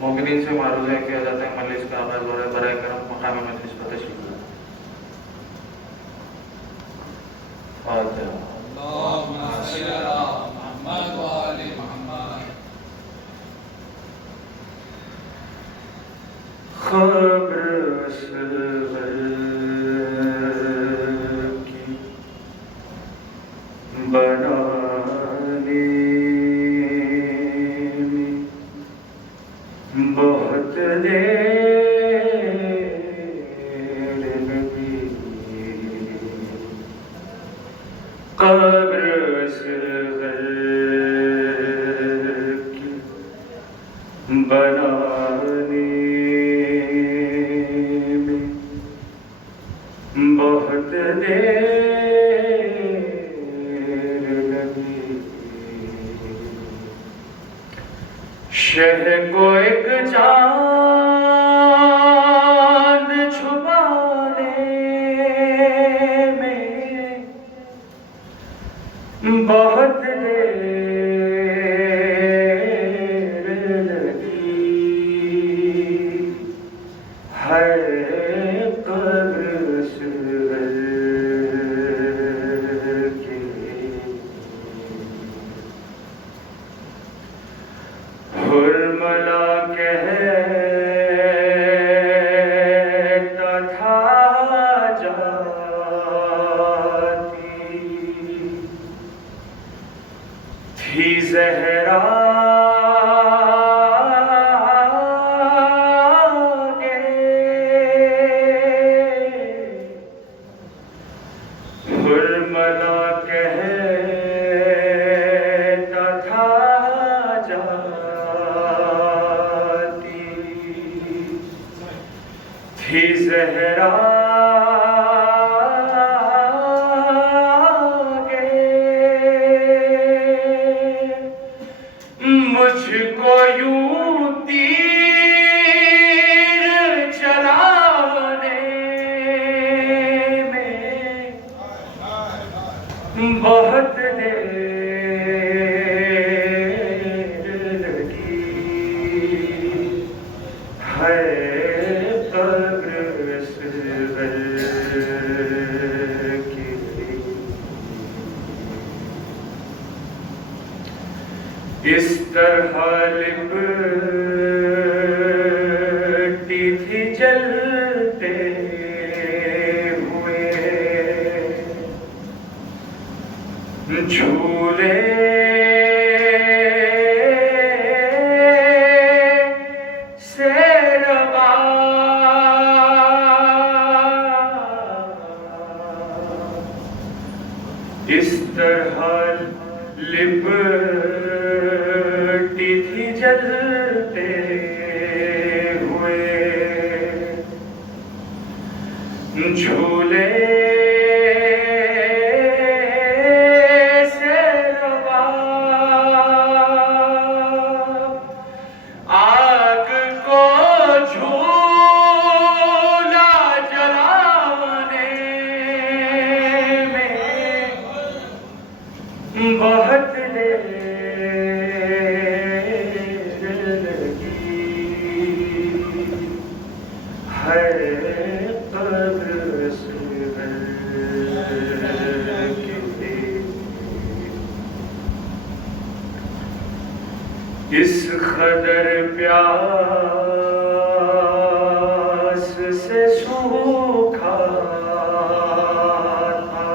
मोमिनीन से मारूजा किया जाता है मजलिस का आगाज बराए करम मकाम मजलिस पर तशरीफ लाएं। फातिहा। अल्लाहुम्मा सल्ली अला मुहम्मद व आलि मुहम्मद। खब्र असग़र की बनाने में बहुत देर लगी। कब्र असग़र की बनाने में बहुत देर लगी। शह को एक चाँद छुपाने में बहुत देर लगी। है कब्र असग़र की हुर्मला कहता था जाती थी ज़हरा आगे। हुर्मला कहता था जाती थी ज़हरा मुझको यूं तीर चलाने में बहुत देर लगी। है कब्र असग़र की इस तरह लिपटी थी जलते हुए झूले से रवा। इस तरह लिपटी थी जलते हुए झूले से रवा। आग को झूला जलाने में बहुत देर लगी। है कब्र असग़र की इस क़दर प्यास से सूखा था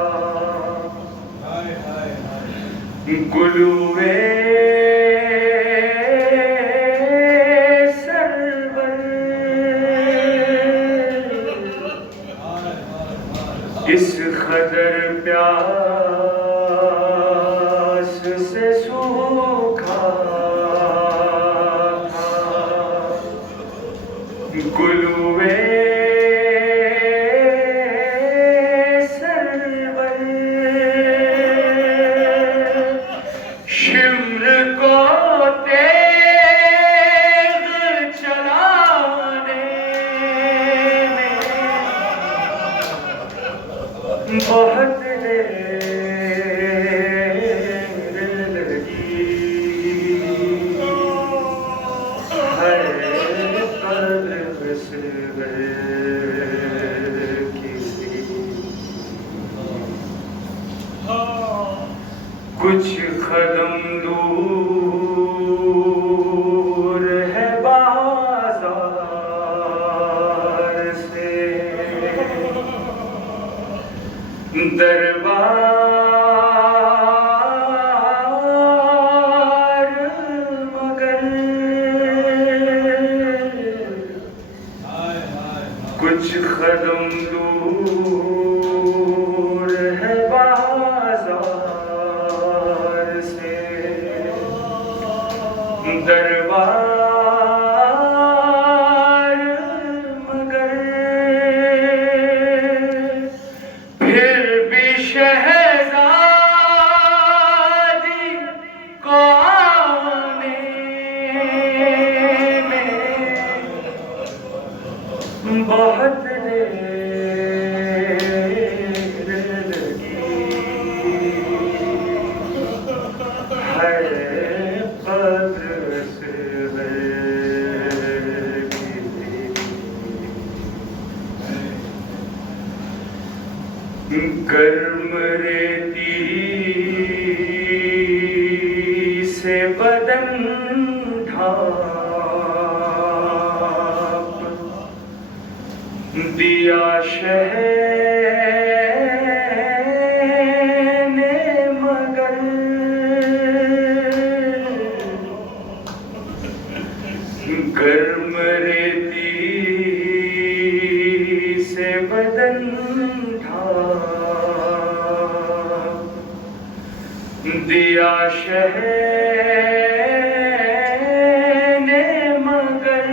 गुलूए सरवर। इस क़दर प्यास से सूखा था गुलूए सरवर। शिम्र को तेग चलाने में बहुत देर लगी। है कदम दूर है बाजार से, दरबार मगर फिर भी शहजादी को आने में बहुत देर लगी है, कब्र से गर्म रेती से बदन ढाँप दिया शहर ने मगर गर्म रेती से बदन ढाँप दिया शहर ने मगर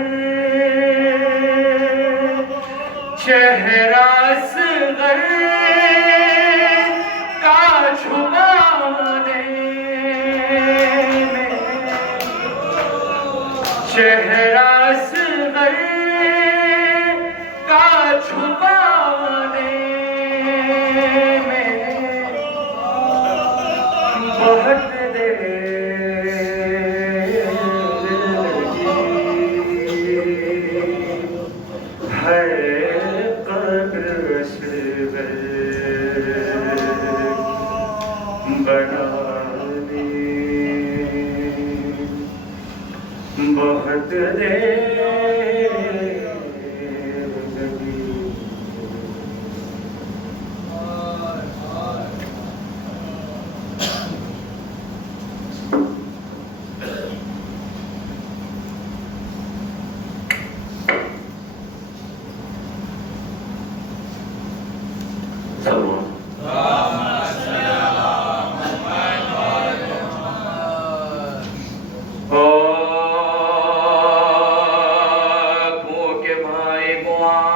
चेहरा असगर का छुपाने में, चेहरा असगर का छुपाने में बहुत देर है, कब्र से बनाने बहुत देर लगी। सलमान के भाई बुआई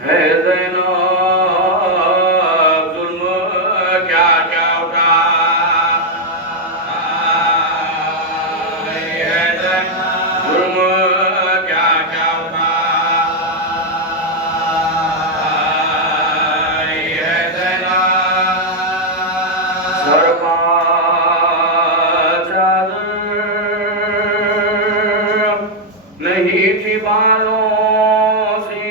है ज़ैनब, जुल्म क्या क्या उठाए है ज़ैनब, जुल्म क्या क्या उठाए है ज़ैनब। सर पा नहीं थी बालों से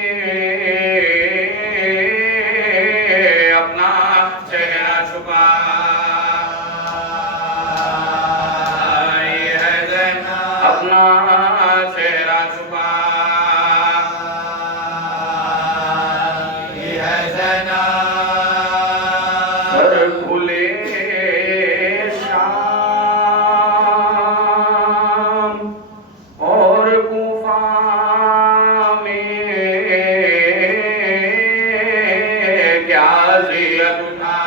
अपना चेहरा छुपाए है ज़ैनब, अपना चेहरा छुपाए है ज़ैनब। सर खुले शाम और कूफा में क्या ज़ियत उठाई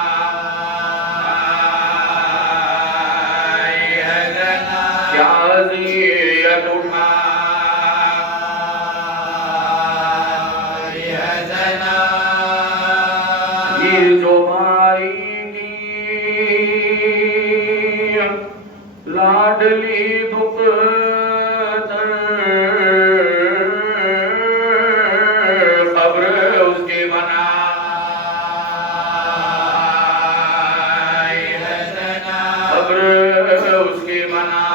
है ज़ैनब, क्या ज़ियत उठाई है ज़ैनब। ये जो भाई की लाडली दुख खबर उसके बनाई है ज़ैनब, खबर उसके बनाई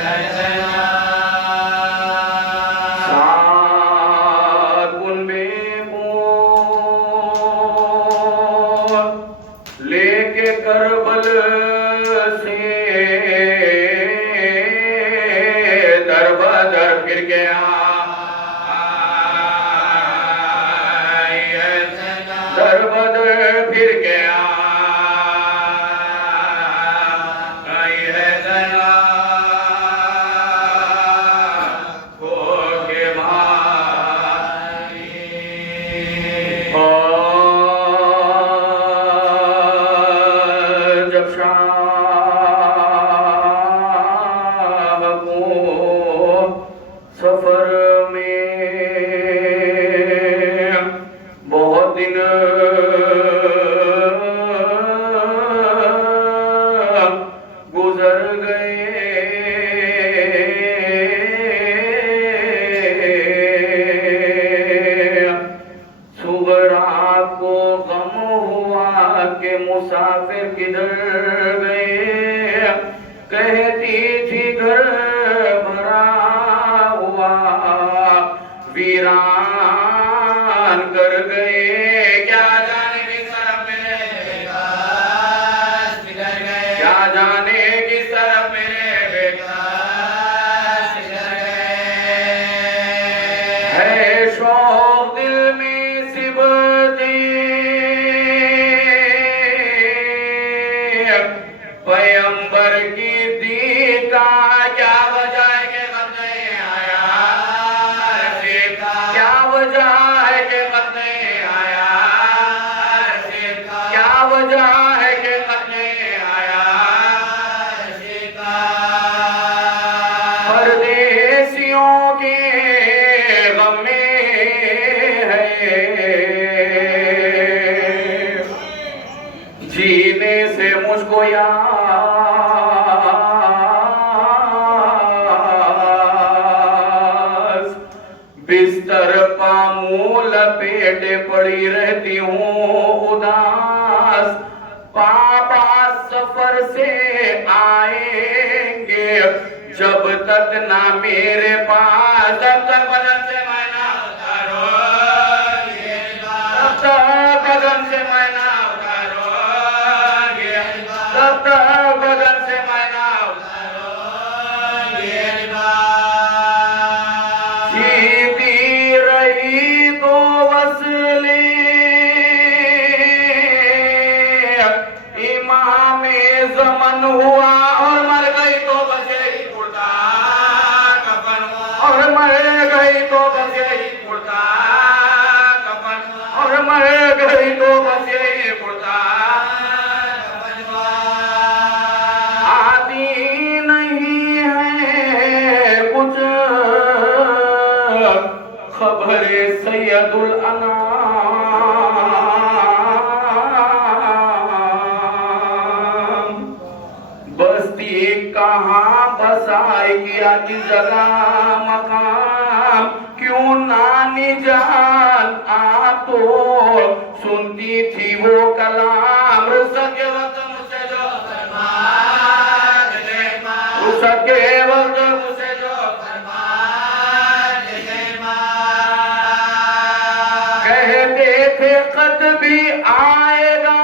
है ज़ैनब। सात कुनबे को लेके करबल से दर बदर फिर गया, दर बदर फिर गया है ज़ैनब। शाह को सफर में बहुत दिन गुजर गए। सुगरा को गम हुआ कि मुसाफिर किधर गए। कहती थी घर भरा हुआ वीरान कर गए। क्या जाने किस तरफ मेरे बेगास बिगड़ गए। क्या जाने किस तरफ मेरे बेगास बिगड़ गए। है शौक दिल में सिबते पैगंबर की दीद का। क्या वजह है कि कब नहीं आया रसीद का। क्या वजह है कि कब नहीं आया रसीद का। क्या वजह है कि कब नहीं आया रसीद का। परदेसियों के गम में है जीने से मुझको याद। बिस्तर पामू लपेटे पड़ी रहती हूँ उदास। पापा सफर से आएंगे जब तक ना मेरे पास। जब तक बदन से मैं ना उतारूंगी, तब तक बदन से मैं ना उतारूंगी, तब तक बदन से मैं ना उतारूंगी। जीती रही तो वसले इमाम ज़मन हुआ और मर गई तो बस यही कुर्ता कफन। और मर गई तो बस यही कुर्ता कफन। और मर गई तो बस यही कुर्ता कफन। आती नहीं है कुछ खबरे सैयदुल अनाम। बस्ती कहाँ बसाएगी की जगह मकाम। क्यों नानी जान आप तो सुनती थी वो कलाम। रुसत के वक्त मुझसे जो फरमा दे माँ, रुसत के वक्त मुझसे जो फरमा दे माँ। कहते थे खत भी आएगा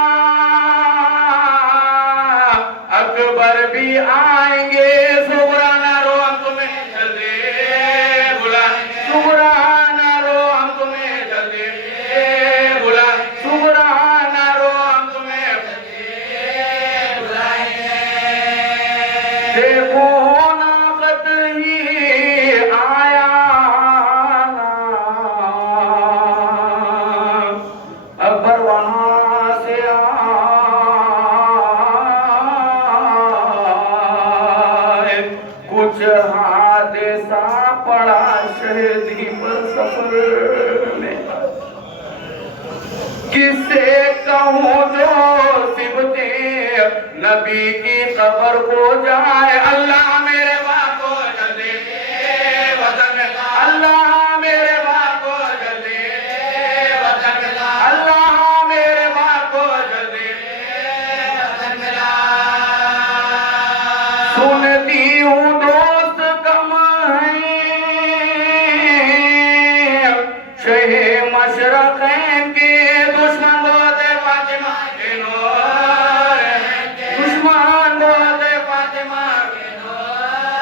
अकबर भी आएंगे। सुगरा ना रो हम तुम्हें जल्दी बुलाएंगे। सुगरा ना रो हम तुम्हें जल्दी बुलाएंगे। सुगरा ना रो हम तुम्हें जल्दी बुलाएंगे। देखो ना खत ही आया ना। अकबर वहां से आए। कुछ हादसा पड़ा शहीदी पर सफर में। किससे कहूँ जो सिबते नबी की खबर को जाए। अल्लाह मेरे बाप को जल्दी वतन में ला। अल्लाह मेरे बाप को जल्दी वतन में ला। अल्लाह मेरे बाप को जल्दी वतन में ला। सुनती हूँ दोस्त कम है शहे मशरक़ैन के। दुश्मन बहुत है फातिमा के नूर। दुश्मन बहुत है फातिमा के नूर।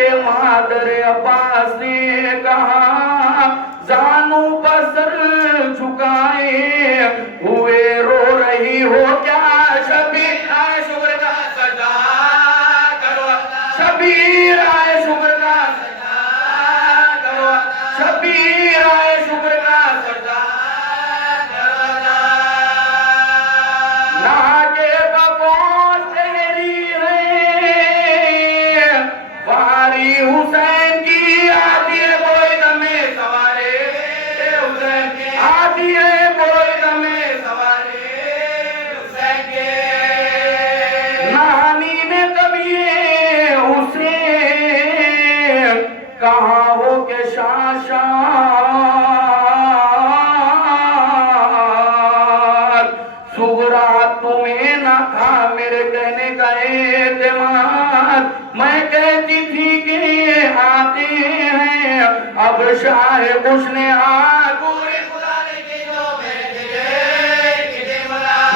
के मादर अब्बास ने कहा जानू बसर झुकाए हुए रो रही हो क्या शबीर आए शुक्र का सजा करो शबीर आए शुक्र का सजा करो शबीर आए शुक्र का सजा करो नहा के बपोस तेरी है बारी हुसैन की आती है कोई दमे सवारे हुसैन की आती है कोई दमे सवारे हुसैन के नहानी में कभी हुसैन कहाँ हो के शाशा सुगरा तुम्हें ना था मेरे कहने का एतमाद मैं कहती थी कि आते हैं अब शाह कुछ ने पूरी खुदा ने की जो मेरे दिले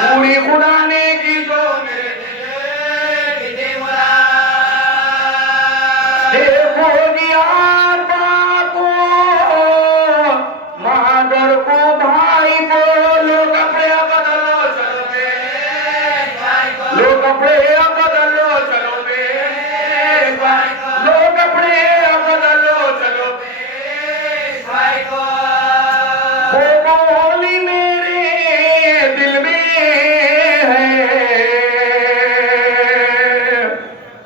पूरी खुदा ने की जो मेरे दिले देखो यार बापू मादर को भाई को लोग कपड़े बदलो चलो बे लोग कपड़े बदलो चलो बे लोग कपड़े बदलो चलो वो बोली मेरे दिल में है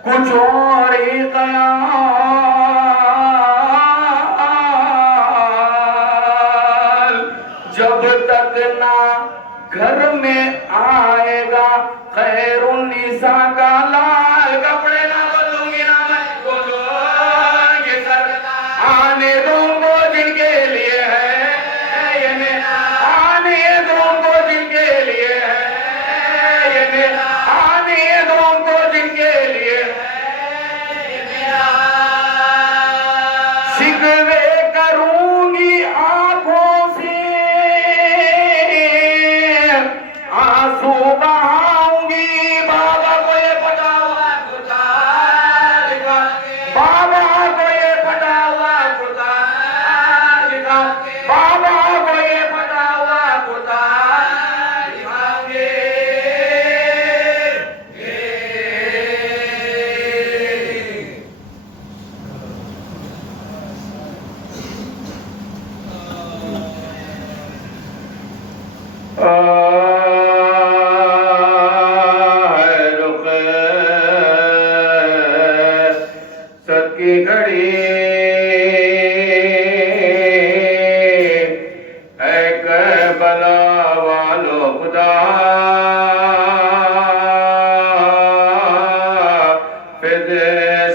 कुछ और ही ख्याल जब तक ना घर में आएगा खैरुन्निसा का लाल कपड़े ना बदलूंगी ना मैं बोलूंगी सर आने दूंगो जिनके लिए है ये मेरा आने दूंगो जिनके लिए है ये मेरा आने दूंगो जिनके लिए है ये मेरा शिकवे करूंगी आंखों से आंसू बहाऊंगी बाबा को ये पटा हुआ खुदा बाबा को ये पटा हुआ खुदा बाबा को ये पटा हुआ खुदा दिखाएंगे सबकी घड़ी है करबला वालो खुदा फिदे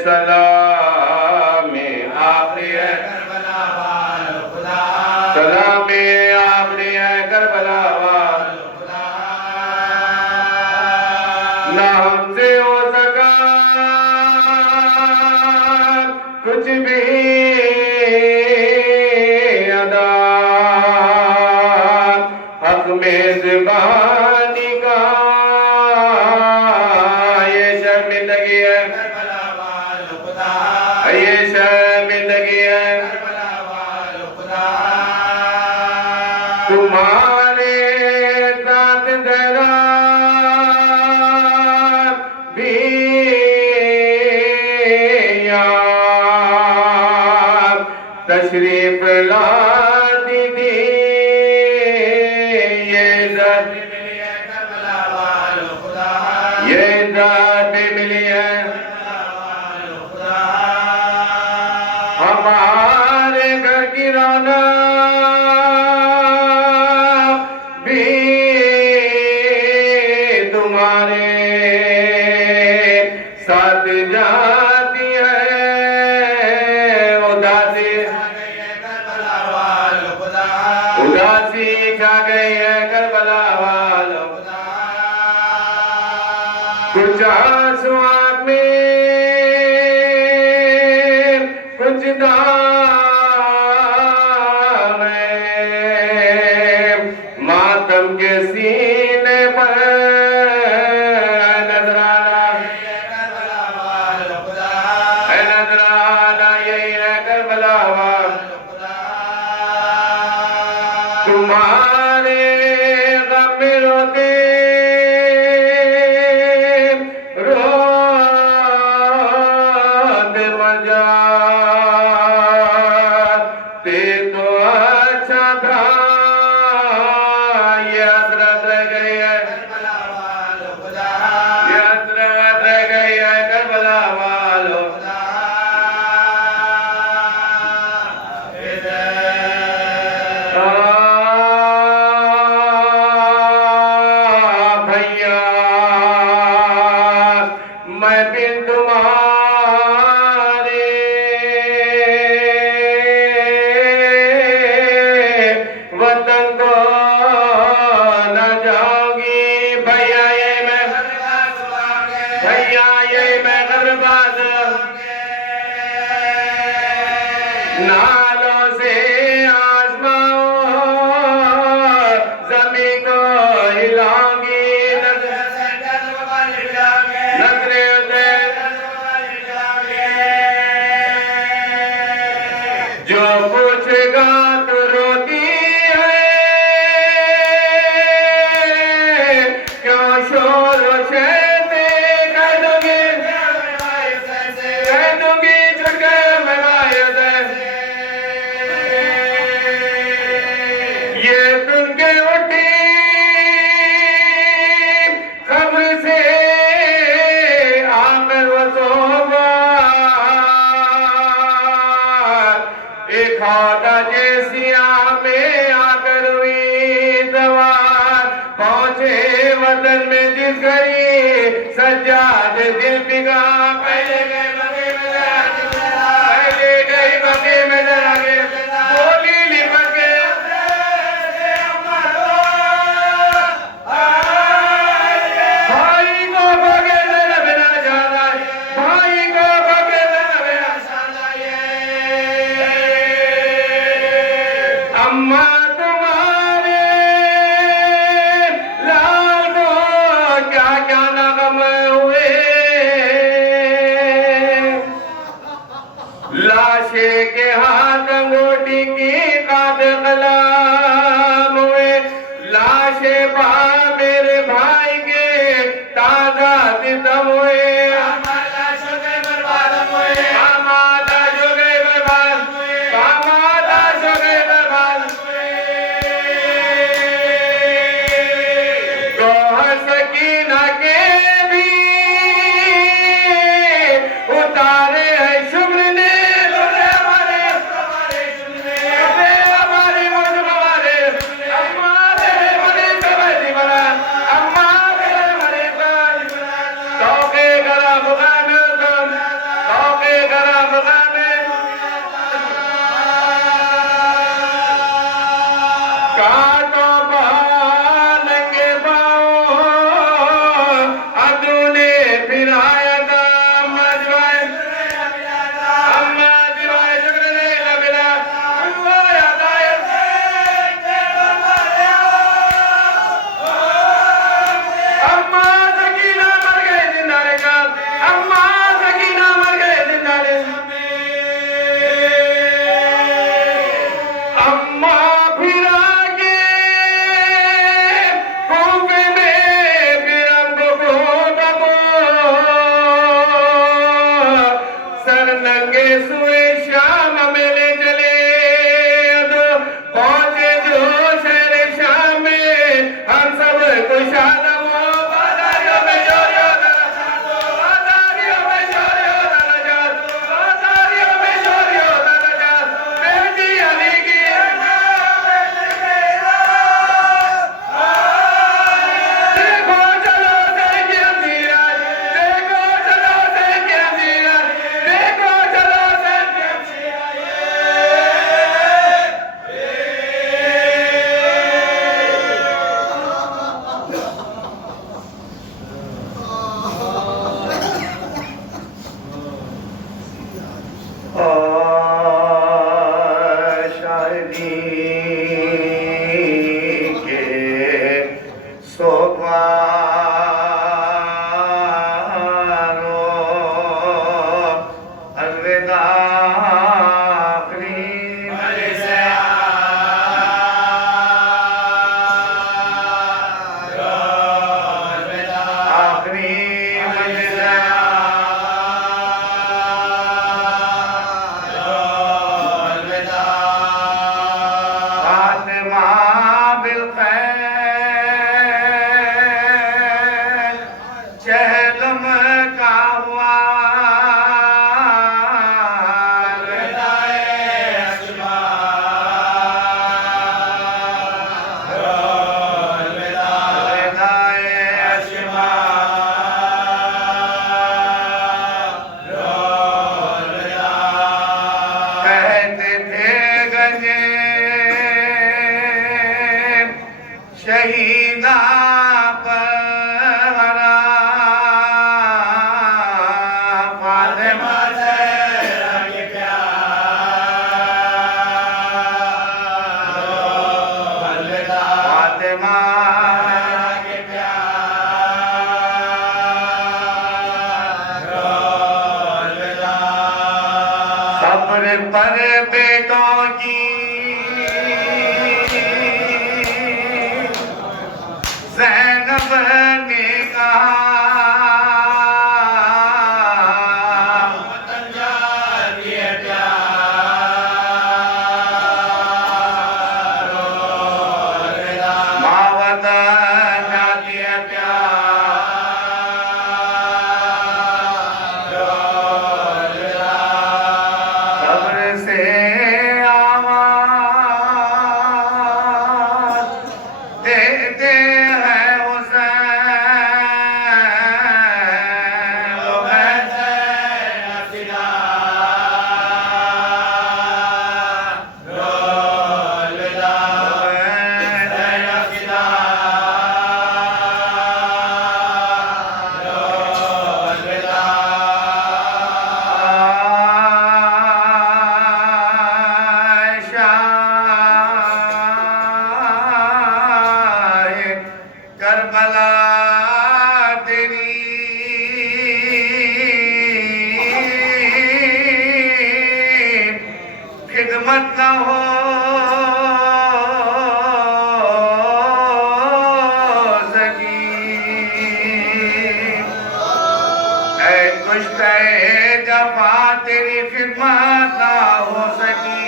सलामी आखिरी है करबला वालो खुदा सलामी आखिरी है करबला वालो खुदा ना हमसे हो सका कुछ भी अदा हक में ज़ुबानी का ये शर्मिंदगी है ये शर्मिंदगी है तुम्हारे साथ जरा भी तशरीफ ला दीदी ये इज्जत मिली है करबला वालो खुदा ये इज्जत मिली है करबला वालो खुदा हमारे घर की रौनक भी तुम्हारे साथ जाती है उदासी उदासी छा गई है करबला वालो खुदा कुछ आंसू आँख में कुछ दाम है मातम के सीने पर नजराना है नजराना मैं बिन तुम्हारे वतन को न जाऊंगी। भैया ये मैं गरबाद नालों से आसमाओ जमी को हिलाऊंगी। नजरे से जो पूछेगा तो रोती है, क्यों शोर शैते कह दूंगी झुके मनायत ये सुन के उठी खबर से आकर वो सोमवार एक खादा जैसिया में आकर हुई सवार। पहुंचे वतन में जिस घड़ी सज्जाद दिल बिगा पहले गए बगे में जरा के बोली लिपट के भाई को बगे जरा बिना जाना, भाई को बगे जरा बिना जाना। अम्मा तुम्हारे लाल को क्या क्या न गम हुए, लाशे के हाथ अंगूठी की काद कलाम हुए। लाशे बा मेरे भाई के ताजा सितम हुए। हमारा जो गए बर्बाद हुए, हमारा जो गए बर्बाद हुए, हमारा जो गए बर्बाद हुए। गौहर सकीना के भी उतारे हैं शुक्र ने हमारे पर बेटों की ज़ैनब ने कहा करबला तेरी खिदमत न हो सकी। ऐ कुश्ते जफा तेरी खिदमत न हो सकी।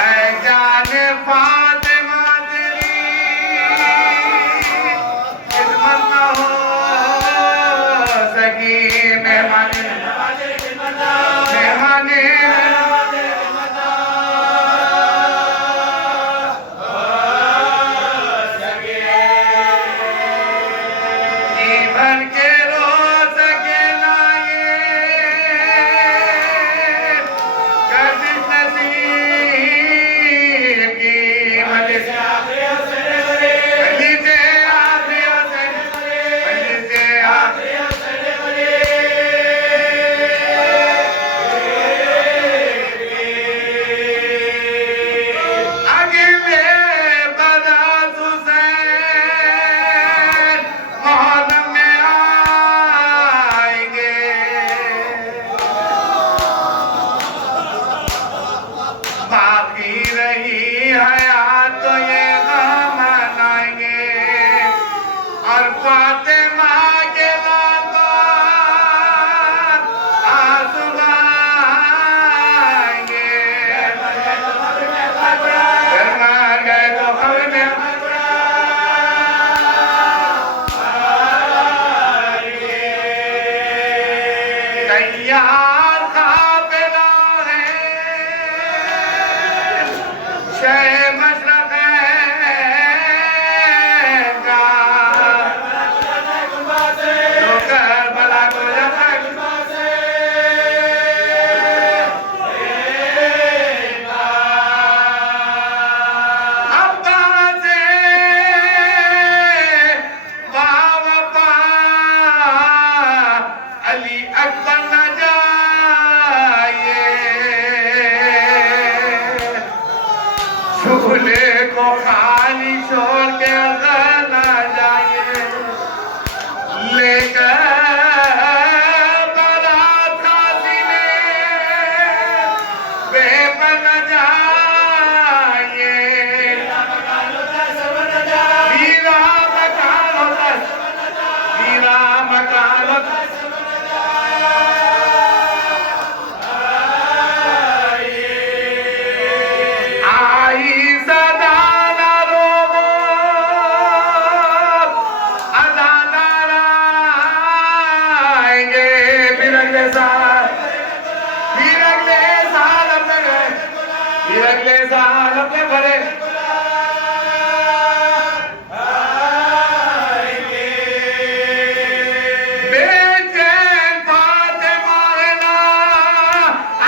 ऐ जाने फातिमा तेरी खिदमत न हो सकी। मेहमाने मेहमाने जीवन के रोज के लाए गर्दिश नसीब की मलिस बाकी रही हयात तो ये गम मनाएंगे और फातिमा के लाबाद आंसू बहाएंगे। फिर मर गए तो खबर में तैयार काफिला है शह मशरक़ का जो करबला को जाता अब्बास बावफा अली अकबर न जाए झूले को खाली छोड़ के घर न जाए लेकर बारात काजी में बेपर न जाए। हीरा मकान होता हीरा मकान होता आई सदा न रोवो अदा न आएंगे। फिर अगले साल अपने गए फिर अगले साल अपने भरे बेचैन फातिमा है ना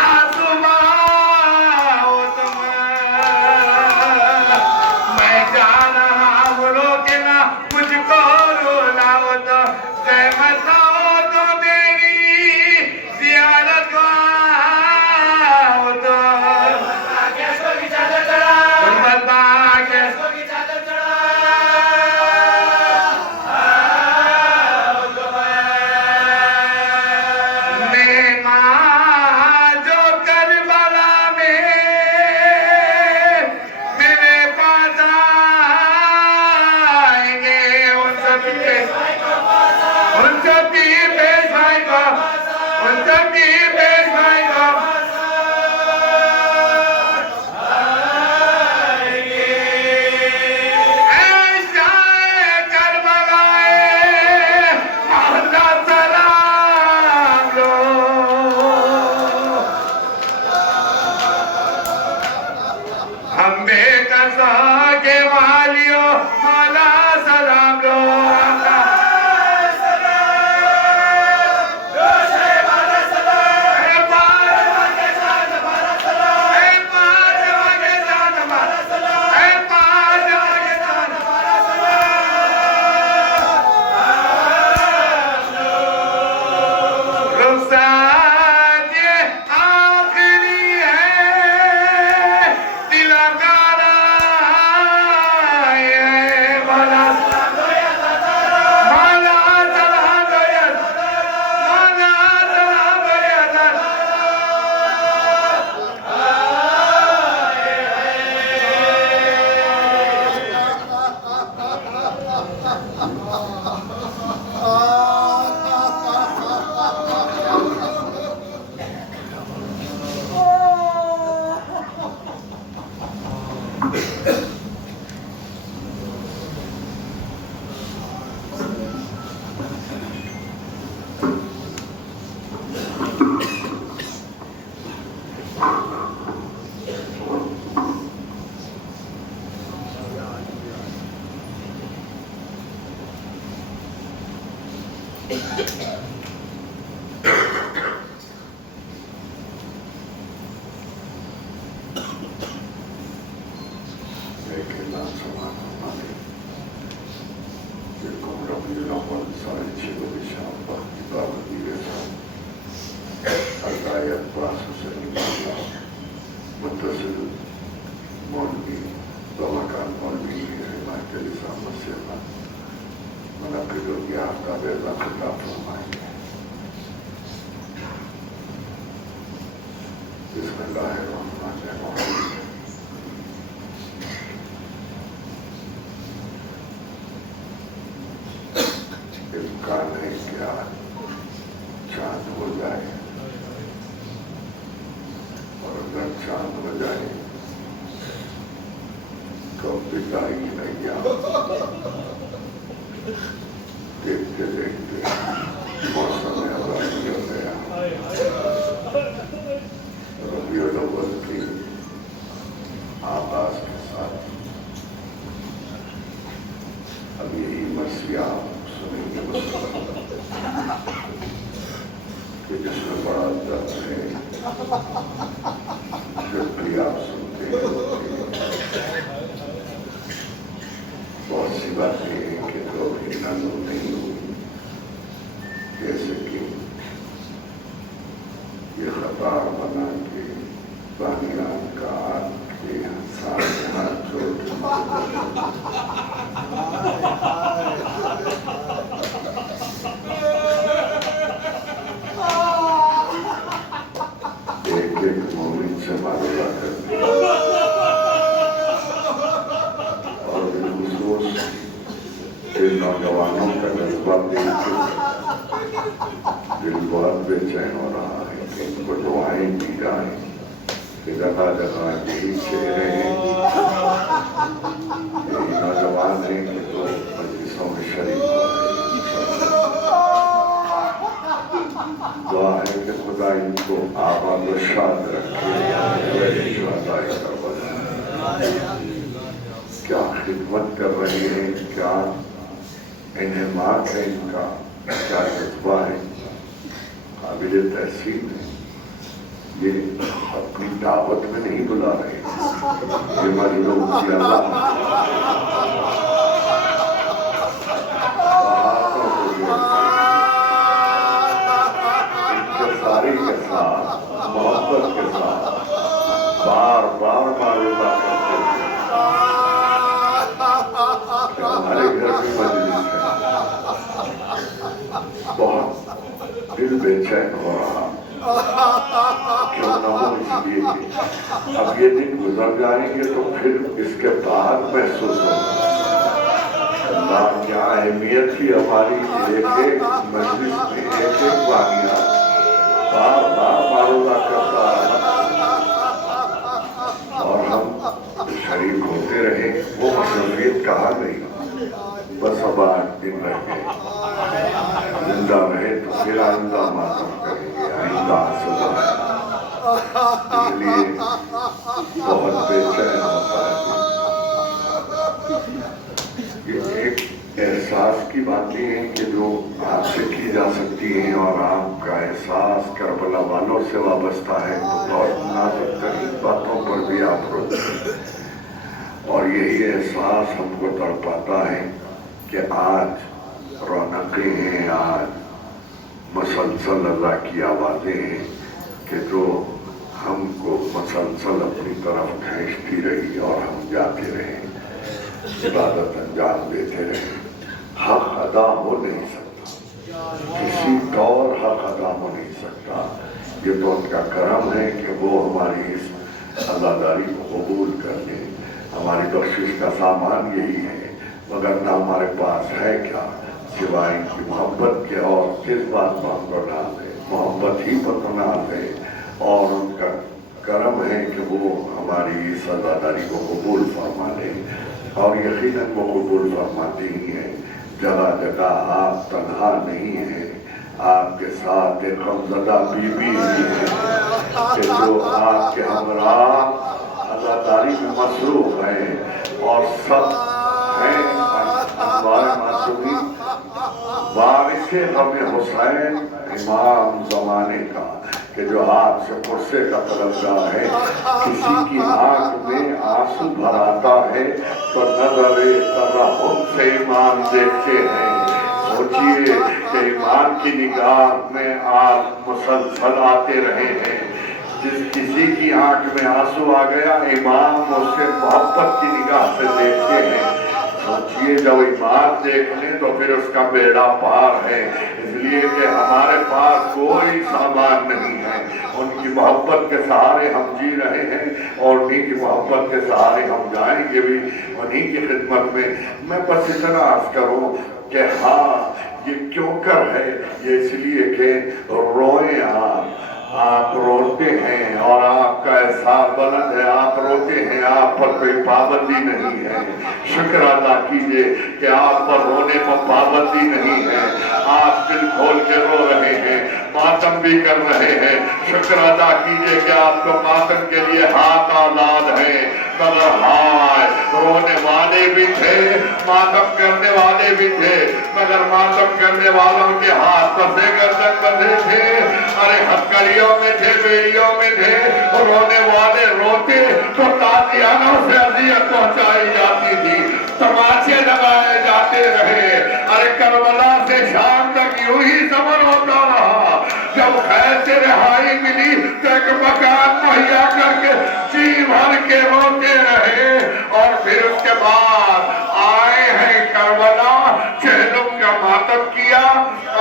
आंसू बहाओ तुम। मैं जा रहा हूँ रोके ना मुझको रुलाओ तो सहमत ना हो तो मेरी ज़ियारत को आओ तो। Ramon sahibi çeviri şamba kitabı diyorsun. Ayet bahsediyor Allah. Muttasil Molvi, Dalakan Molvi, Hikmet Lisan Mesela. Menakidul Yahta Bela Kitab Fırmayı. Bismillahirrahmanirrahim. इम्कान है क्या चांद हो जाए और अगर चांद हो जाए तो पिताई नहीं आ देखते देखते मौसम आबादी हो गया रबीउल अव्वल की आगाज के साथ अब यही मसीहा कि जिसमें बड़ा दर्द है जब भी आप सुनते हैं बहुत सी बातें हैं कि तो भी नाजुक नहीं होगी जैसे कि ये खतार बना के बानियान का के साथ हाथ जोड़ एक मोमिन से मालूम करते और बिलखुसूस इन नौजवानों का जज्बा देखकर दिल बहुत बेचैन हो रहा है कि इनको दुआएं दी जाए कि जगह जगह यही चेहरे हैं यही नौजवान हैं कि तो मजलिसों में शरीक हो रहे हैं। दुआ है कि खुदा इनको आबाद व शाद रखे। क्या खिदमत कर रहे हैं, क्या इन्हेमात है इनका, क्या जज्बा है, काबिल तहसीन है। ये अपनी दावत में नहीं बुला रहे, ये मजलूम की अल्लाह के साथ मोहब्बत के साथ बार बार मालूम करते हैं। हमारे घर की मजलिस है, बहुत दिल बेचैन हो रहा क्यों न हो, इसलिए अब ये दिन गुजर जाएंगे तो फिर इसके बाद महसूस होगा अल्लाह क्या अहमियत थी हमारी एक एक मजलिस में एक एक बानिया बार बार मारूदा करता रहा और हम शरीक होते रहे। वो मसरूफियत कहा गई, बस अब 8 दिन रह गए, जिंदा रहे तो फिर आइंदा मातम करेंगे, आइंदा सुबह है, इसलिए बहुत बेचैन होता है। ये एक एहसास की बातें हैं कि जो आपसे की जा सकती हैं और आपका एहसास करबला वालों से वाबस्ता है तो बहुत नाजुक तरीन बातों पर भी आप रोते हैं और यही एहसास हमको तड़पाता है कि आज रौनकें हैं, आज मसलसल अल्लाह की आवाज़ें हैं कि जो हमको मसलसल अपनी तरफ खींचती रही और हम जाते रहे, इबादत अंजाम देते रहे। हक अदा हो नहीं सकता, किसी दौर हक अदा हो नहीं सकता। ये तो उनका करम है कि वो हमारी इस अदादारी को कबूल कर ले। हमारी बख्शिश का सामान यही है, मगर ना हमारे पास है क्या सिवाय इनकी मोहब्बत के, और किस बात पर हमको नाज है, मोहब्बत ही पर तो नाज है। और उनका करम है कि वो हमारी इस अदादारी को कबूल फरमा ले और यकीनन वो कबूल फरमाते ही हैं। जगह जगह आप तन्हा नहीं हैं, आपके साथ एक गमज़दा बीबी भी है कि जो आपके हमरा अदादारी में मसरूफ हैं और सब हैं मासूमी वारिसे गमे हुसैन इमाम ज़माने का कि जो आपसे पुरसे का तलबगार है। किसी की आंख में आंसू भराता है तो नजरे तरहुम से इमाम देखते हैं। सोचिए कि ईमान की निगाह में आप मुसलसल आते रहे हैं। जिस किसी की आंख में आंसू आ गया, इमाम उससे मोहब्बत की निगाह से देखते हैं। सोचिए जब ईमान देख लें तो फिर उसका बेड़ा पार है। इसलिए कि हमारे पास कोई सामान नहीं है, उनकी मोहब्बत के सहारे हम जी रहे हैं और उन्हीं की मोहब्बत के सहारे हम जाएंगे भी उन्हीं की खिदमत में। मैं बस इतना अर्ज करूं कि हाँ, ये क्यों कर है, ये इसलिए कि रोए आप रोते हैं और आपका एहसास बुलंद है, आप रोते हैं, आप पर कोई पाबंदी नहीं है। शुक्र अदा कीजिए कि आप पर रोने पर पाबंदी नहीं है, आप दिल खोल के रो रहे हैं, मातम भी कर रहे हैं। शुक्र अदा कीजिए कि आपको मातम के लिए हाथ आजाद है। मगर हाय, रोने वाले भी थे, मातम करने वाले भी थे, मगर मातम करने वालों के हाथ बंधे गर्दन बंधे थे। अरे हथकड़ियों में थे, बेड़ियों में थे। रोने वाले रोते तो तालियानों से अजियत पहुंचाई जाती थी, तमाचे लगाए जाते रहे। अरे करबला से शाम तक यूं ही सफर होता रहा। जब खैर से रिहाई मिली तो एक मकान मुहैया करके जी भर के रोते रहे। और फिर उसके बाद आए हैं करबला, चेहलों का मातम किया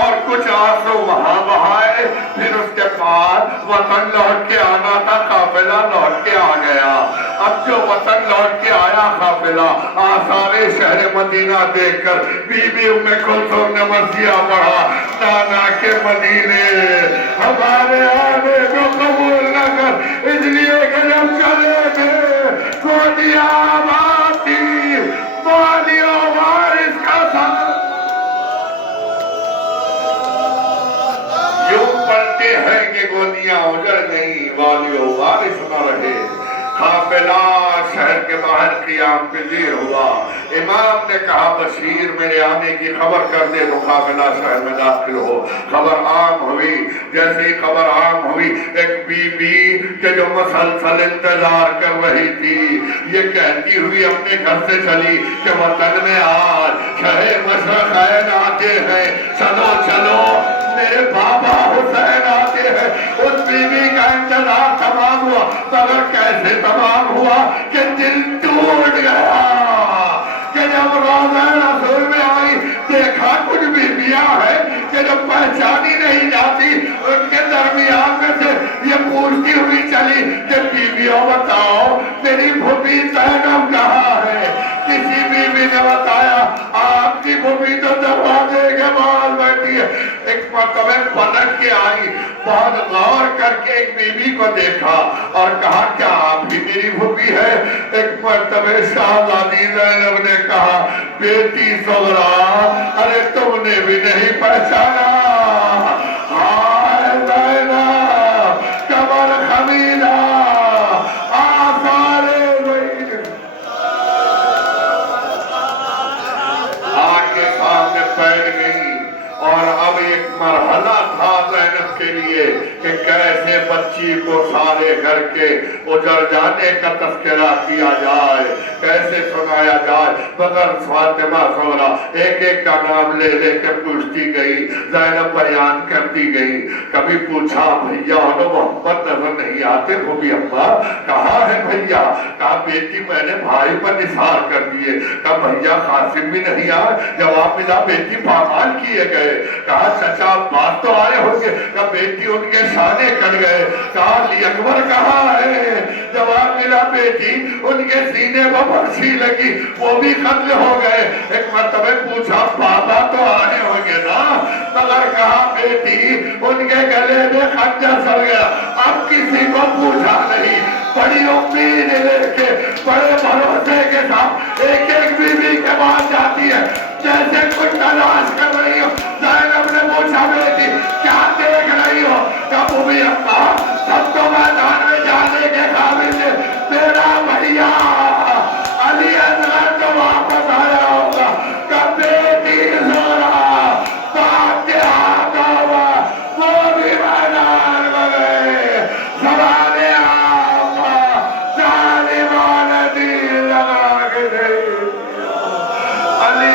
और कुछ आंसू वहां बहाए। फिर उसके बाद वतन लौट के आना था, काफिला लौट के आ गया। अब जो वतन लौट के आया काफिला, आसारे शहर मदीना देखकर बीबी उम्मे कुलसूम ने मसीहा पढ़ा, नाना के मदीने हमारे आने को कबूल न कर, इसलिए कि जब चले थे गोदिया बाती वालियों वारिस का संग। यूं पढ़ते हैं कि गोदियां उजड़ गई, वालियों वारिस न रहे। काफिला शहर के बाहर क़ियाम पज़ीर हुआ। इमाम ने कहा बशीर मेरे आने की खबर कर दे तो काफिला शहर में दाखिल हो। खबर आम हुई। जैसे ही खबर आम हुई, एक बीबी के जो मसलसल इंतजार कर रही थी, ये कहती हुई अपने घर से चली कि वतन में आज शहे मशरक़ैन आते हैं, चलो चलो मेरे बाबा हुसैन आते हैं। उस बीबी का इंतजार तमाम हुआ, मगर कैसे तमाम हुआ कि दिल टूट गया कि जब रोज़ा रसूल में आई, देखा कुछ बीबियां हैं कि जो पहचानी नहीं जाती। उनके दरमियान में से ये पूछती हुई चली कि बीबियों बताओ मेरी भूमि ज़ैनब कहाँ है। किसी बीबी ने बताया आपकी भूमि तो दरवाजे के बाहर बैठी है। एक मरतबे पलट के आई, बहुत गौर करके एक बीबी को देखा और कहा क्या आप ही मेरी भूमि है। एक मरतबे शहजादी ज़ैनब ने कहा बेटी सोहरा, अरे तुमने भी नहीं पहचाना। हाय ज़ैनब कमर खमीला आसारे आके सामने बैठ गई। और अब एक मरहला था ज़ैनब के लिए कि कैसे बच्ची को सारे घर के उजड़ जाने का तज़किरा किया जाए, कैसे सुनाया जाए। मगर फातिमा ज़ोहरा एक एक का नाम ले लेकर पूछती गई, ज़ैनब बयान करती गई। कभी पूछा भैया मोहम्मद नजर नहीं आते, वो भी अम्मा कहाँ है भैया। कहा बेटी मैंने भाई पर निसार कर दिए। कहा भैया कासिम भी नहीं आए। जवाब मिला बेटी पामाल किए गए। कहा चाचा बात तो आए होंगे। कहा बेटी उनके शाने कट गए। कहा अली अकबर कहाँ है। जवाब मिला बेटी उनके सीने पर बरसी लगी, वो भी कत्ल हो गए। एक मरतबे पूछा बाबा तो आए होंगे ना, मगर कहा बेटी उनके गले में खंजर चल गया। अब किसी को पूछा नहीं, बड़ी उम्मीद लेके बड़े भरोसे के साथ एक एक बीबी के पास जाती है, जैसे कुछ तलाश कर रही हो। ज़ैनब ने पूछा बेटी क्या देख रही हो। कब भी अम्मा सब तो मैदान में जाने के काबिल है, मेरा भैया अली असगर तो वापस आया होगा। कब बेटी ज़ोहरा बाप के हाथ हुआ, वो भी मैदान में गए। सवाले जालिमान दिल लगा के गए। अली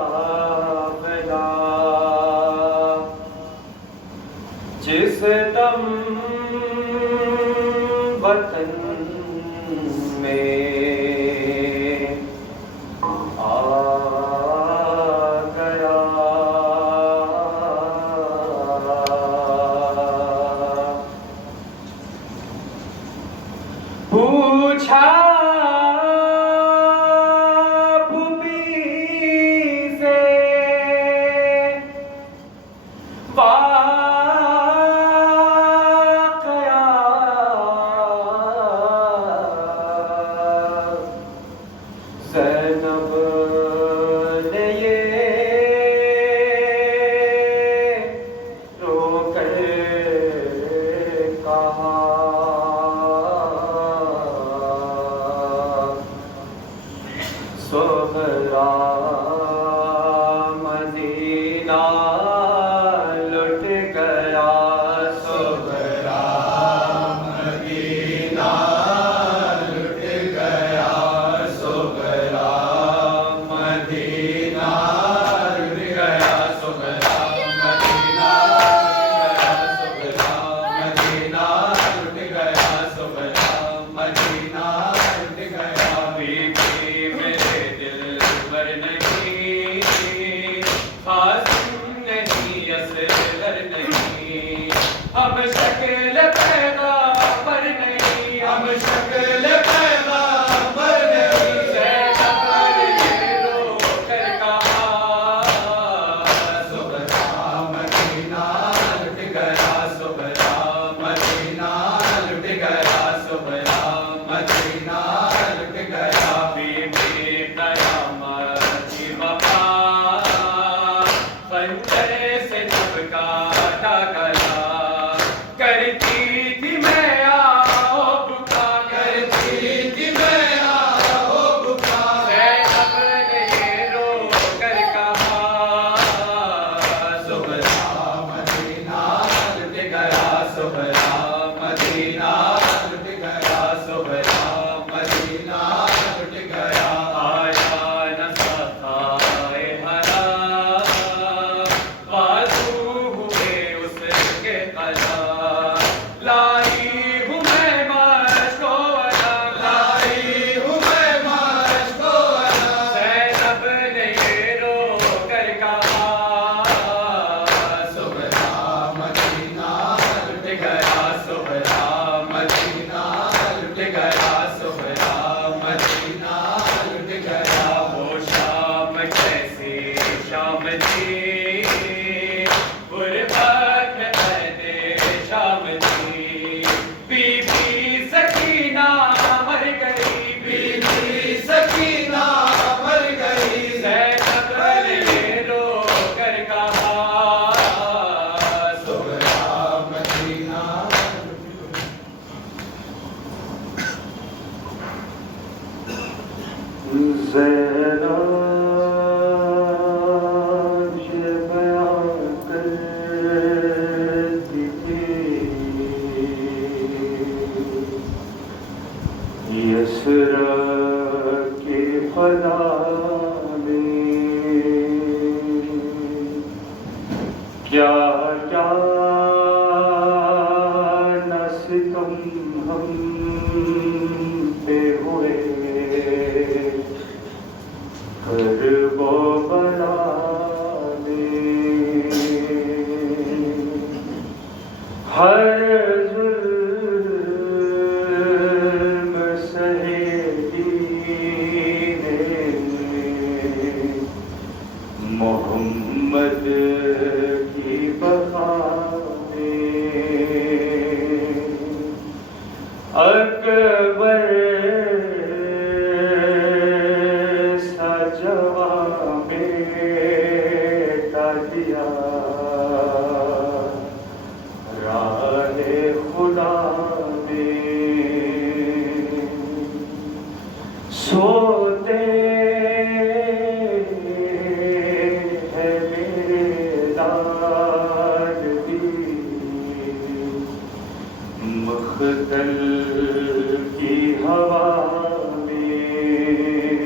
हाफिजा जिस दम वतन में आ गया पूछा ज़ैनब ने ये रोकर कहा सोहरा मदीना लुट गया सोहरा मदीना लुट गया सोहरा मदीना लुट गया सोहरा मदीना लुट गया सोहरा मदीना लुट गया बीबी मेरे दिल पर नहीं खासिम नहीं असगर नहीं हम शक्ल पैगंबर नहीं हम शक्ल पैगंबर नहीं ज़ैनब ने रोकर कहा सोहरा मदीना लुट गया सोहरा मदीना लुट गया सोहरा मदीना लुट गया बीबी कयामत की वफा खंजर से झपका गला करती थी मैं आओ बुका करती थी मैं आओ बुका ज़ैनब ने ये रोकर कहा सोहरा मदीना लुट गया सोहरा मदीना लुट गया सोहरा मदीना लुट गया आया न सखाए हरा बाजू हुए उसके कला लाई हूँ मैं मशको अला लाई हूँ मैं मशको अला ज़ैनब ने ये रोकर कहा सोहरा मदीना लुट गया सोहरा मदीना लुट गया सोहरा मदीना लुट गया वो शाम कैसी शाम थी गुरबत में मैंने शाम थी बीबी सकीना मर गई बीबी सकीना मर गई ज़ैनब ने रोकर कहा सोहरा मदीना ज़ैनब ये बयान करती थी यसरा की फना में क्या क्या न सितम हम पे हुए हर वो बना हर जुल्म सहेली ने मोहम्मद की बका अकबर सा जवाब बेटा दिया राहे खुदा में सोते हैं मेरे लाड भी मख्दल की हवा में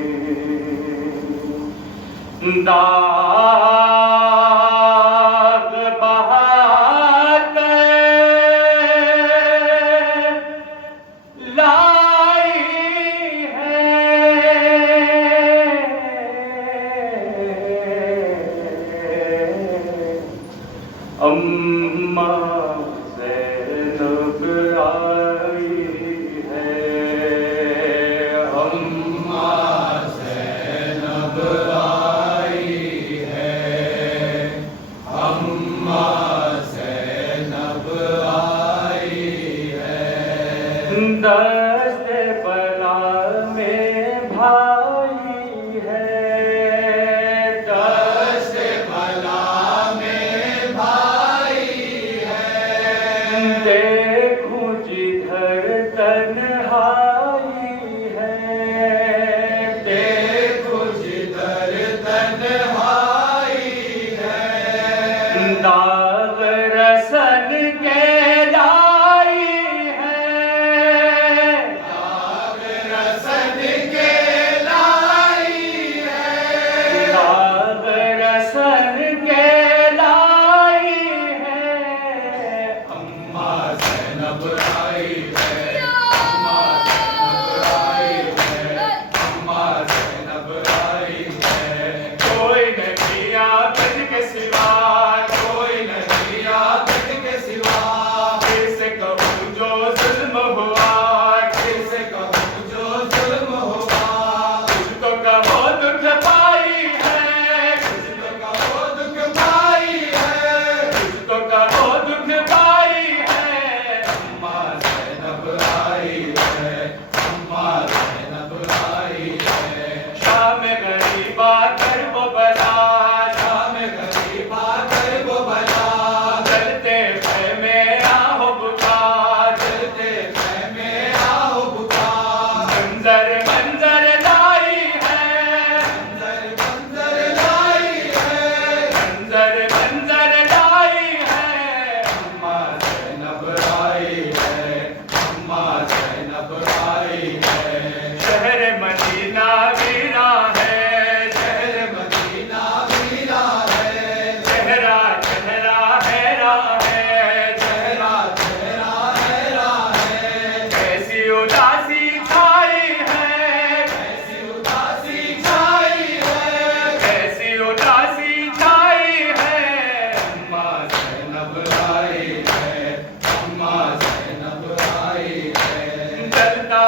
दस्त बला में भाई है, दस्त बला में भाई है। देखूं जिधर तन्हाई है, देखूं जिधर तन्हाई है। दाग रसन के लाई है, दाग रसन के लाई है। दाग रसन के लाई है। अम्मा ज़ैनब आई है, अम्मा ज़ैनब आई है, अम्मा ज़ैनब आई है। कोई नहीं आबद के सिवा, कोई नहीं आबद के सिवा। किसे कहूँ जो जुल्म हुआ, किसे कहूँ जो जुल्म हुआ। तुझको कहो दुख पाई है, तुझको कहो दुख पाई है, तुझको कहो दुख पाई है। अम्मा ज़ैनब आई है, अम्मा ज़ैनब आई है। शाम गरीबा कर वो बला, शाम गरीबा कर वो बला। जलते ख़ैमे आहो बुका, जलते ख़ैमे आहो बुका। मंजर मंजर लाई है, मंजर मंजर लाई है, मंजर मंजर लाई है। अम्मा ज़ैनब आई है, अम्मा ज़ैनब आई है। शहर मदीना वीरा है, शहर मदीना वीरा है। चेहरा चेहरा हैरा है, चेहरा चेहरा हैरा है। कैसी उदासी छाई है, कैसी उदासी छाई है, कैसी उदासी छाई है। अम्मा ज़ैनब आई है, अम्मा ज़ैनब आई है। जलता